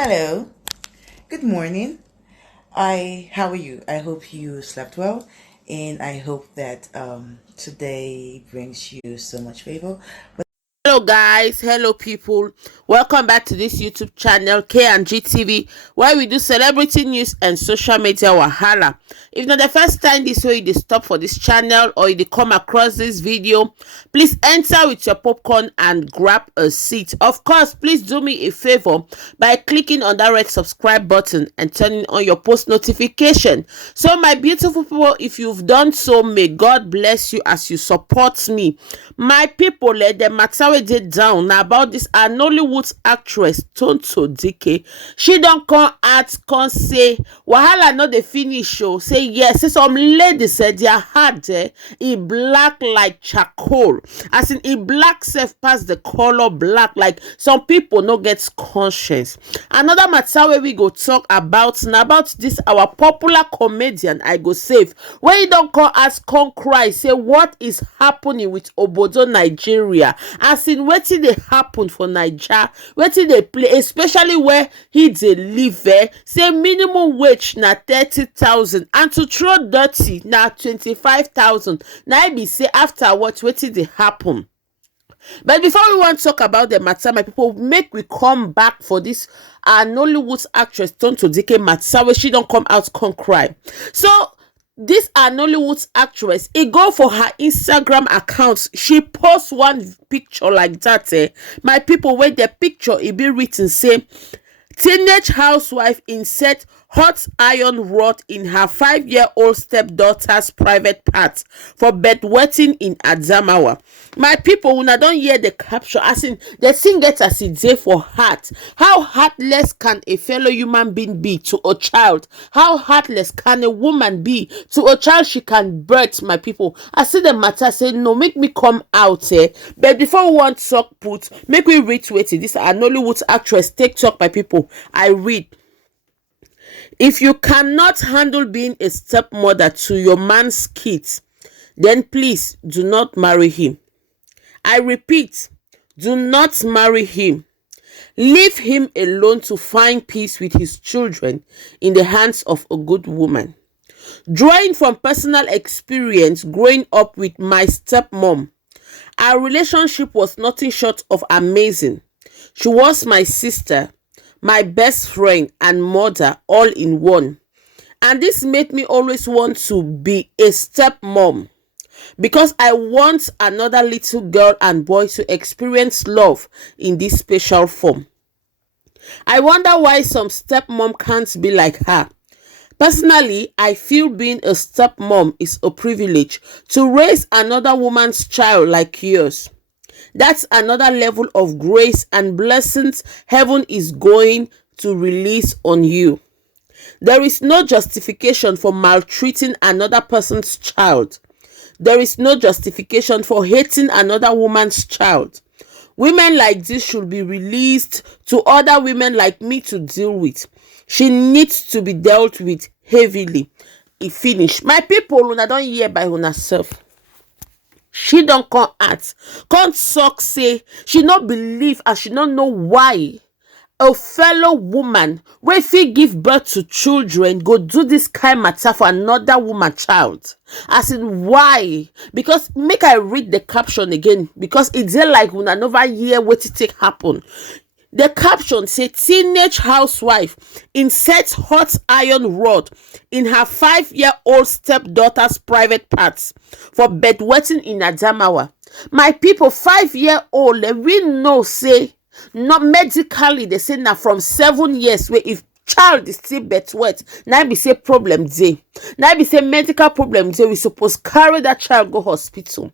Hello, good morning. How are you? I hope you slept well, and I hope that today brings you so much favor. Hello guys, hello people, welcome back to this YouTube channel K&G TV, where we do celebrity news and social media wahala. If not the first time this way you stop for this channel or you come across this video, please enter with your popcorn and grab a seat. Of course, please do me a favor by clicking on that red subscribe button and turning on your post notification. So my beautiful people, if you've done so, may God bless you as you support me. My people, let the matter we did down now about this Nollywood actress Tonto Dikeh. She don't come out come say wahala no dey finish o. Say yes, say some ladies said their heart e black like charcoal, as in e black self pass the color black, like some people no get conscience. Another matter where we go talk about now about this our popular comedian I go save, where you don't come ask come cry say what is happening with obodo Nigeria, as in wetin dey happen for Naija, wetin dey play, especially where he dey live say minimum wage na 30,000 and to throw dirty na 25,000. na e be say afterwards wetin dey happen. But before we want to talk about the matter, my people, make we come back for this Nollywood actress Tonto Dikeh matter where she don't come out come cry. So this Nollywood actress, e go for her Instagram account, she post one picture like that my people, where the picture e be written say teenage housewife insert hot iron rod in her 5-year-old stepdaughter's private part for bedwetting in Adamawa. My people, una don hear the caption, as in the thing get as e dey for heart. How heartless can a fellow human being be to a child? How heartless can a woman be to a child she can birth? My people, I see the matter say no, make me come out but before we want talk put, make we read wetin this Nollywood actress take talk. My people, I read: if you cannot handle being a stepmother to your man's kids, then please do not marry him. I repeat, do not marry him. Leave him alone to find peace with his children in the hands of a good woman. Drawing from personal experience growing up with my stepmom, our relationship was nothing short of amazing. She was my sister, my best friend, and mother all in one. And this made me always want to be a stepmom, because I want another little girl and boy to experience love in this special form. I wonder why some stepmom can't be like her. Personally, I feel being a stepmom is a privilege. To raise another woman's child like yours, that's another level of grace and blessings heaven is going to release on you. There is no justification for maltreating another person's child. There is no justification for hating another woman's child. Women like this should be released to other women like me to deal with. She needs to be dealt with heavily. E finish. My people, una don hear by una self. She don't come out come talk say she not believe and she not know why a fellow woman wey fit give birth to children go do this kind matter for another woman child. As in why? Because make I read the caption again, because it's like una never hear wetin take happen. The caption say teenage housewife inserts hot iron rod in her 5-year-old stepdaughter's private parts for bedwetting in Adamawa. My people, 5-year-old, we know say not medically they say now from 7 years where if child is still bedwet, now be say problem dey. Now be say medical problem dey, we suppose carry that child go hospital.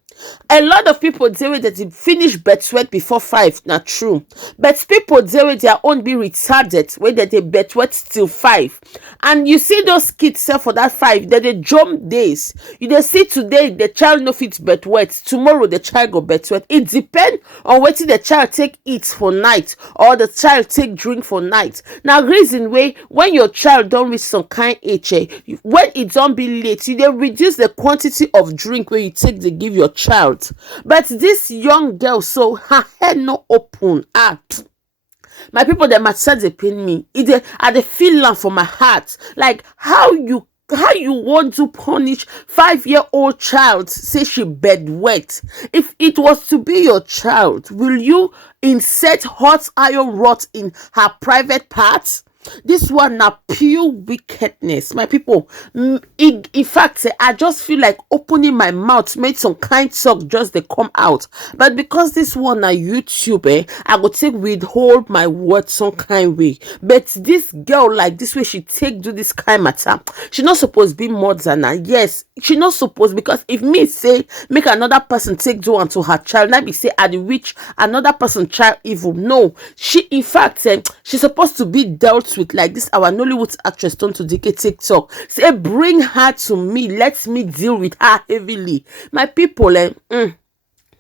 A lot of people dey wey that finish bedwet before 5, not true. But people dey wey their own be retarded, where they bedwet still 5. And you see those kids say for that 5, that they jump days. You dey see today the child no fit bedwet, tomorrow the child go bedwet. It depends on wetin the child take eat for night or the child take drink for night. Now reason way when your child don't reach some kind age, when it don't be late, you dey reduce the quantity of drink where you take to give your child. But this young girl, so her head no open. My people, the matter they pain me. I dey feel am for my heart. Like how you want to punish 5-year-old child say she bed wet. If it was to be your child, will you insert hot iron rod in her private parts? This one na pure wickedness, my people. In fact, I just feel like opening my mouth, make some kind talk just they come out. But because this one na YouTube, I go take withhold my words some kind way. But this girl, like this way she take do this kind matter, she not supposed be more than her. Yes, she not supposed, because if me say make another person take do unto her child, now be say I the witch another person child evil. No, she in fact she supposed to be dealt with like this. Our Nollywood actress Tonto Dikeh TikTok say bring her to me, let me deal with her heavily. My people,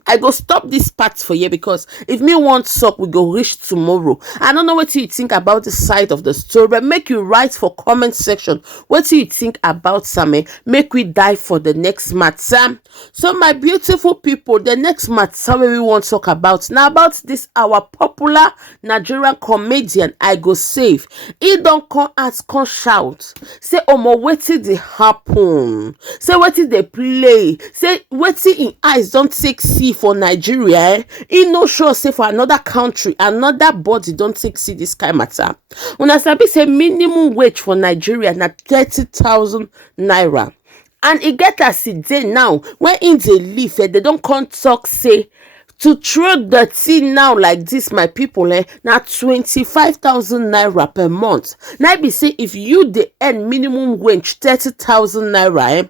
I go stop this part for you, because if me want talk, we go reach tomorrow. I don't know what you think about the side of the story, but make you write for comment section what you think about Sammy. Make we dive for the next matter. So my beautiful people, the next matter we want to talk about now about this our popular Nigerian comedian I go save. He don't come out, come shout, say omo wetin dey happen, say wetin dey play, say wetin in eyes don't take see for Nigeria. He no sure say for another country, another body don't take see this kind matter. Una sabi say minimum wage for Nigeria na 30,000 naira, and e get as e dey now when in dey live, they don't come talk say to throw dirty now like this, my people, now 25,000 naira per month. Now be say if you dey earn minimum wage 30,000 naira,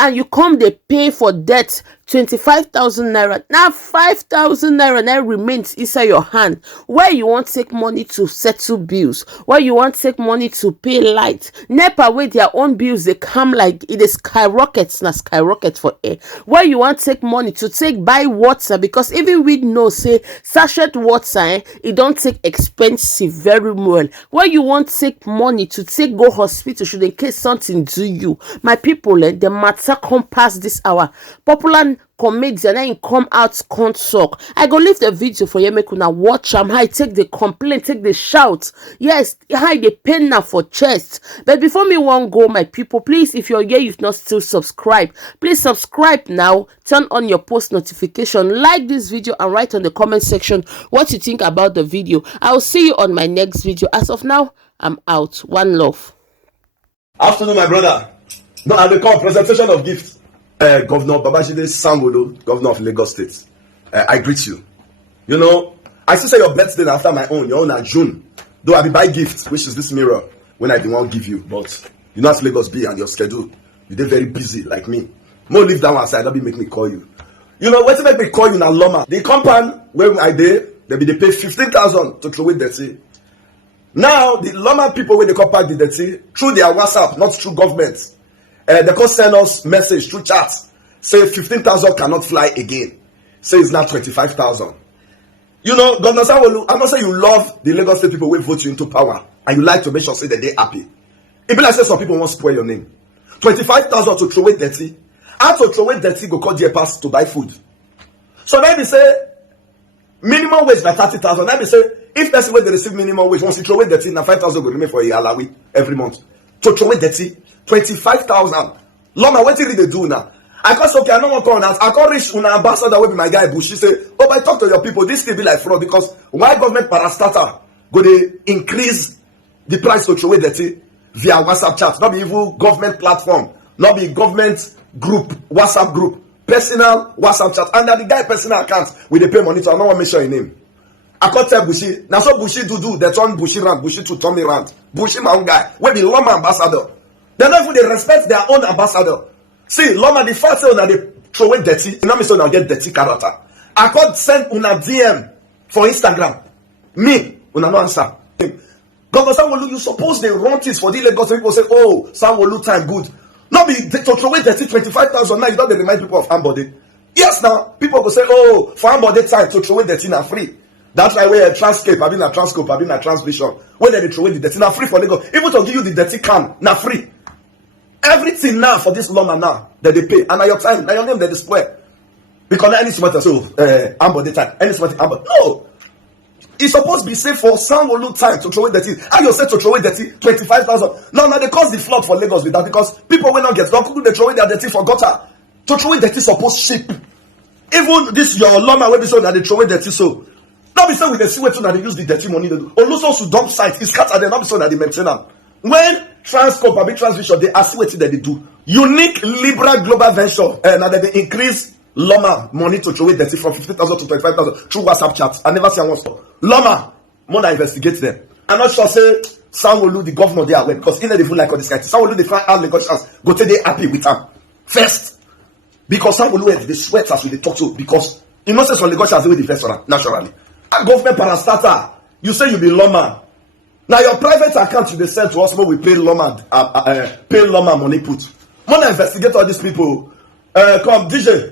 and you come they pay for debt 25,000 naira, now 5,000 naira now remains inside your hand. Where you want take money to settle bills, where you want take money to pay light, NEPA, with their own bills they come like it is skyrockets, na skyrocket for air. Where you want take money to take buy water, because even we know say sachet water it don't take expensive very well. Where you want take money to take go hospital should in case something do you, my people, the matter come past this hour. Popular comedian and come out come talk. I go leave the video for you, make una watch am. How take the complaint, take the shout. Yes, how the pain now for chest. But before me one go, my people, please, if you're here, you've not still subscribed, please subscribe now. Turn on your post notification, like this video, and write on the comment section what you think about the video. I'll see you on my next video. As of now, I'm out. One love. Afternoon, my brother. No, I call presentation of gifts. Governor Babajide Sanwo-Olu, Governor of Lagos State. I greet you. You know, I still say your birthday after my own. Your own at June. Though I be buy gifts, which is this mirror, when I didn't want to give you. But you know, as Lagos be and your schedule, you did very busy like me. More leave that one aside. Don't be make me call you. You know, what make me call you now, Lawma? The compound where I did, they pay 15,000 to throw away dirty. Now the Lawma people when they compact the dirty through their WhatsApp, not through government. They can send us message through chat. Say 15,000 cannot fly again. Say it's now 25,000. You know, Governor Sanwo-Olu, I'm not saying you love the Lagos State people will vote you into power and you like to make sure say that they're happy. It be like say some people want to spoil your name. 25,000 to throw away dirty. How to throw away dirty go call their pass to buy food. So let me say minimum wage na 30,000. Let me say if that's where they receive minimum wage, once you throw away dirty, now 5,000 will remain for a alawi every month. To throw away dirty, 25,000. Lawma, what did they do now? I can't okay, I don't want to call. I can't reach una ambassador with my guy Bush. She say, oh, but talk to your people. This will be like fraud because why government parastatal go they increase the price to throw away dirty via WhatsApp chat? Not be even government platform, not be government group, WhatsApp group, personal WhatsApp chat. And that the guy personal account with the pay money, so I don't want to mention your name. I can't tell Bushi. Now so Bushi do they turn Bushi rant, Bushi to Tommy rant. Bushi my own guy. We be Lawma ambassador. They don't even they respect their own ambassador. See, Lawma the first thing that they throw away dirty. You know me so now get dirty character. I can't send una DM for Instagram. Me, una no answer. Governor Sanwo-Olu, you suppose they run things for the Lagos people say, oh, Sanwo-Olu time good. Not be to throw away dirty 25,000 now. You don't remind people of Ambode. Yes, now people will say, oh, for Ambode time to throw away dirty now free. That's why we're a transcape, I've been a transcope, I've been a transmission. When they throw away the dirty, now free for Lagos. Even to give you the dirty can, now free. Everything now for this Lawma now that they pay. And now your time, now your name they display. Because any smart so Ambode time, any smart Ambode. No. e suppose be say for Sanwo-Olu time to throw away dirty. How you say to throw away dirty 25,000? Now they cause the flood for Lagos with that, because people wey no get don kuku dey throw away their dirty for gutter. To throw away dirty suppose cheap. Even this your Lawma wey be so na dey throw away dirty so. No be say we dey see wetin na dey use the dirty money dey do. Olusosu dump site e scatter dem, no be so na dey maintain am. When Transcorp abi Transvision dey ask wetin dem dey do, Unique Libra Global Venture na dem dey increase Lawma money to throw away dirty from 50,000 to 25,000 through WhatsApp chat. I never see am once. Lawma, more than investigate them. I'm not sure say Sanwo-Olu, the governor, they are aware, because he no dey even like all this kind of thing. Sanwo-Olu, they find all Lagosians go take dey happy with am first, because Sanwo-Olu dey sweat as we dey talk to, because you know say some Lagosians dey wey dey vex for am naturally. And government parastatal, you say you be Lawma. Now your private account you dey send to us, more we pay Lawma, pay Lawma money put. More than investigate all these people. Come DJ.